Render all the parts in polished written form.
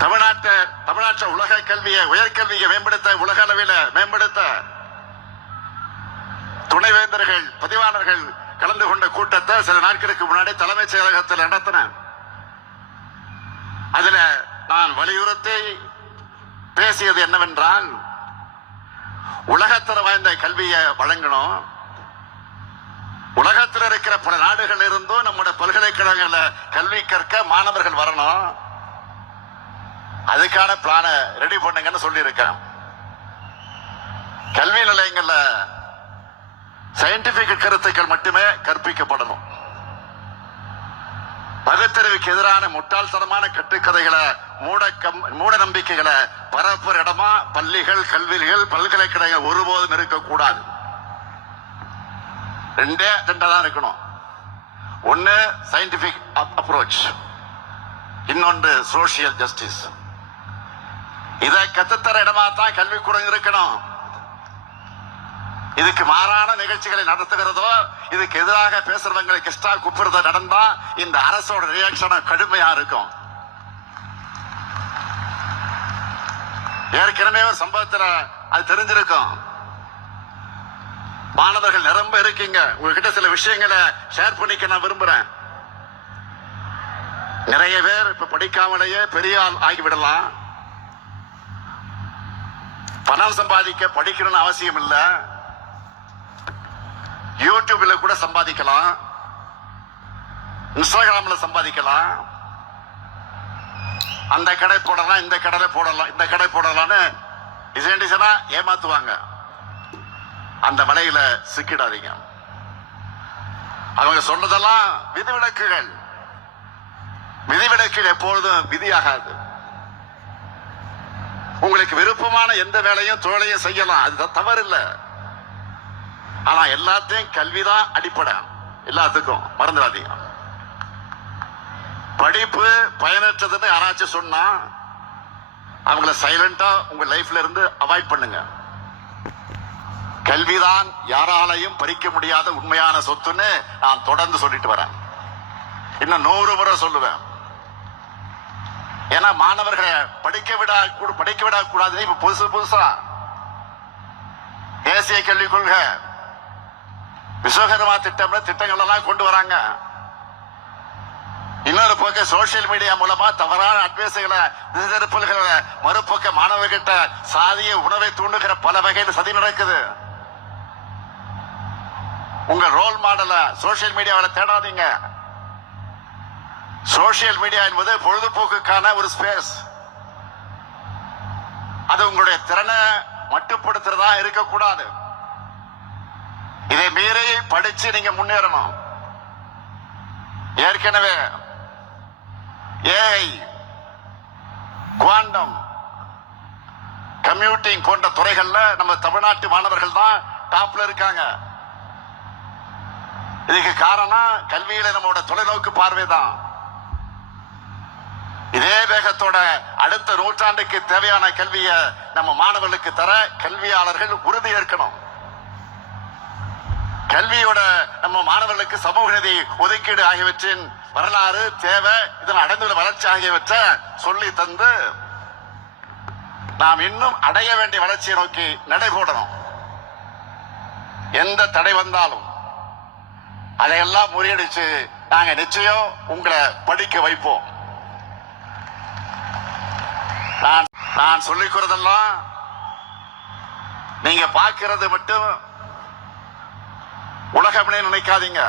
தமிழ்நாட்டில் உலக கல்வியை உயர்கல்வியை மேம்படுத்த உலக அளவில் மேம்படுத்த துணைவேந்தர்கள் பதிவாளர்கள் கலந்து கொண்ட கூட்டத்தை சில நாட்களுக்கு முன்னாடி தலைமைச் செயலகத்தில் நடத்தின. அதில் நான் வலியுறுத்தி பேசியது என்னவென்றால், உலகத்தர வாய்ந்த கல்வியை வழங்கணும். உலகத்தில் இருக்கிற பல நாடுகள் இருந்தும் நம்முடைய பல்கலைக்கழகங்கள கல்வி கற்க மாணவர்கள் வரணும். அதுக்கான பிளான ரெடி பண்ணுங்கன்னு சொல்லி இருக்கேன். கல்வி நிலையங்கள்ல சயின்டிபிக் கருத்துக்கள் மட்டுமே கற்பிக்கப்படணும். பகுத்தறிவுக்கு எதிரான முட்டாள்தனமான கட்டுக்கதைகளை மூட நம்பிக்கைகளை பரப்புற இடமா பள்ளிகள் கல்விகள் பல்கலைக்கழகம் ஒருபோதும் இருக்கக்கூடாது. ரெண்டா தான் இருக்கணும். ஒன்னு சயின்டிபிக் அப்ரோச், இன்னொன்று சோசியல் ஜஸ்டிஸ். இதை கத்துத்தர இடமா தான் கல்விக்கூடம் இருக்கணும். இதுக்கு மாறான நிகழ்ச்சிகளை நடத்துகிறதோ இதுக்கு எதிராக பேசுறவங்களுக்கு எக்ஸ்ட்ரா கூப்பிடுறதோ நடந்தா இந்த அரசோட ரியாக்ஷன் கடுமையா இருக்கும். ஏற்கனவே ஒரு சம்பவத்துல அது தெரிஞ்சிருக்கும். மாணவர்கள் நிரம்ப இருக்கீங்க, உங்ககிட்ட சில விஷயங்களை ஷேர் பண்ணிக்க நான் விரும்புறேன். நிறைய பேர் இப்ப படிக்காமலேயே பெரிய ஆள் ஆகிவிடலாம். பணம் சம்பாதிக்க படிக்கணும்னு அவசியம் இல்லை. யூடியூப்ல கூட சம்பாதிக்கலாம், இன்ஸ்டாகிராம்ல சம்பாதிக்கலாம். அந்த கடை போடலாம், இந்த கடையில போடலாம், இந்த கடை போடலாம்னு டிசைனா ஏமாத்துவாங்க. அந்த வலையில சிக்கிடாதீங்க. அவங்க சொன்னதெல்லாம் விதிவிலக்குகள். விதிவிலக்குகள் எப்பொழுதும் விதியாகாது. உங்களுக்கு விருப்பமான எந்த வேலையும் தொழிலையும் செய்யலாம், அது தவறு இல்லை. ஆனா எல்லாத்தையும் கல்விதான் அடிப்படை. எல்லாத்துக்கும் மறந்துடாதீங்க. படிப்பு பயனற்றதுன்னு யாராச்சும் சொன்னா அவங்கள சைலண்டா உங்க லைஃப்ல இருந்து அவாய்ட் பண்ணுங்க. கல்விதான் யாராலையும் பறிக்க முடியாத உண்மையான சொத்துன்னு நான் தொடர்ந்து சொல்லிட்டு வரேன். இன்னும் 100 முறை சொல்லுவேன். ஏன்னா மாணவர்களை படிக்க விடக்கூடாது. இப்ப புதுசா தேசிய கல்விக் கொள்கை, விஸ்வகர்மா திட்டங்கள் எல்லாம் கொண்டு வராங்க. இன்னொரு பக்க சோசியல் மீடியா மூலமா தவறான அட்வைஸ்களை திசைதிருப்பல்களை மறுபக்க மாணவர்கிட்ட சாதிய உணவை தூண்டுகிற பல வகையில் சதி நடக்குது. உங்க ரோல் மாடல சோசியல் மீடியாவில் தேடாதீங்க. சோசியல் மீடியா என்பது பொழுதுபோக்குக்கான ஒரு ஸ்பேஸ். அது உங்களுடைய திறனை மட்டுப்படுத்துறதா இருக்கக்கூடாது. இதை மீறி படிச்சு நீங்க முன்னேறணும். ஏற்கனவே ஏஐ, குவாண்டம் கம்ப்யூட்டிங் போன்ற துறைகள்ல நம்ம தமிழ்நாட்டு மாணவர்கள் தான் டாப்ல இருக்காங்க. இதுக்கு காரணம் கல்வியில நம்மளோட தொலைநோக்கு பார்வைதான். இதே வேகத்தோட அடுத்த நூற்றாண்டுக்கு தேவையான கல்வியை நம்ம மாணவர்களுக்கு தர கல்வியாளர்கள் உறுதி ஏற்கணும். கல்வியோட நம்ம மாணவர்களுக்கு சமூக நீதி ஒதுக்கீடு ஆகியவற்றின் வரலாறு தேவை, இதன் அடைந்துள்ள வளர்ச்சி ஆகியவற்றை சொல்லி தந்து நாம் இன்னும் அடைய வேண்டிய வளர்ச்சியை நோக்கி நடைபோடணும். எந்த தடை வந்தாலும் அதையெல்லாம் முறியடிச்சு நாங்க நிச்சயம் உங்களை படிக்க வைப்போம். நான் சொல்லிக்கிறதெல்லாம் நீங்க பார்க்கிறது மட்டும் உலகம்னே நினைக்காதீங்க.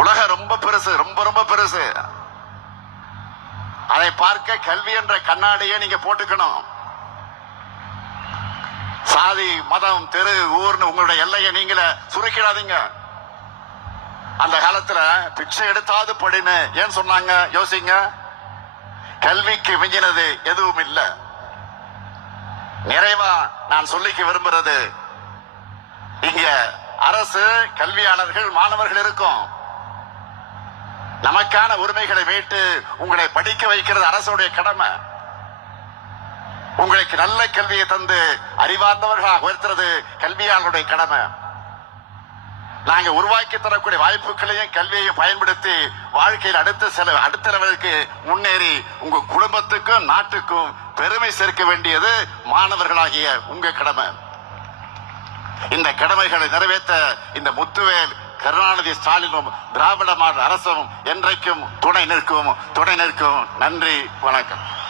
உலகம் ரொம்ப பெருசு, ரொம்ப ரொம்ப பெருசு. அதை பார்க்க கல்வி என்ற கண்ணாடியை நீங்க போட்டுக்கணும். சாதி மதம் தெரு ஊர்னு உங்களுடைய எல்லையை நீங்கள சுருக்கிடாதீங்க. அந்த காலத்துல பிச்சை எடுத்தாவது படின்னு ஏன் சொன்னாங்க யோசிங்க. கல்விக்கு மிஞ்சினது எதுவும் இல்லை. நிறைவா நான் சொல்லிக்க விரும்புறது, இங்க அரசு, கல்வியாளர்கள், மாணவர்கள் இருக்கும். நமக்கான உரிமைகளை மீட்டு உங்களை படிக்க வைக்கிறது அரசுடைய கடமை. உங்களுக்கு நல்ல கல்வியை தந்து அறிவார்ந்தவர்களாக உயர்த்துறது கல்வியாளருடைய கடமை. நாங்க உருவாக்கி தரக்கூடிய வாய்ப்புகளையும் கல்வியையும் பயன்படுத்தி வாழ்க்கையில் அடுத்த லெவலுக்கு முன்னேறி உங்க குடும்பத்துக்கும் நாட்டுக்கும் பெருமை சேர்க்க வேண்டியது மாணவர்களாகிய உங்க கடமை. இந்த கடமைகளை நிறைவேற்ற இந்த முத்துவேல் கருணாநிதி ஸ்டாலினும் திராவிட மாடல் அரசும் என்றைக்கும் துணை நிற்கும். நன்றி, வணக்கம்.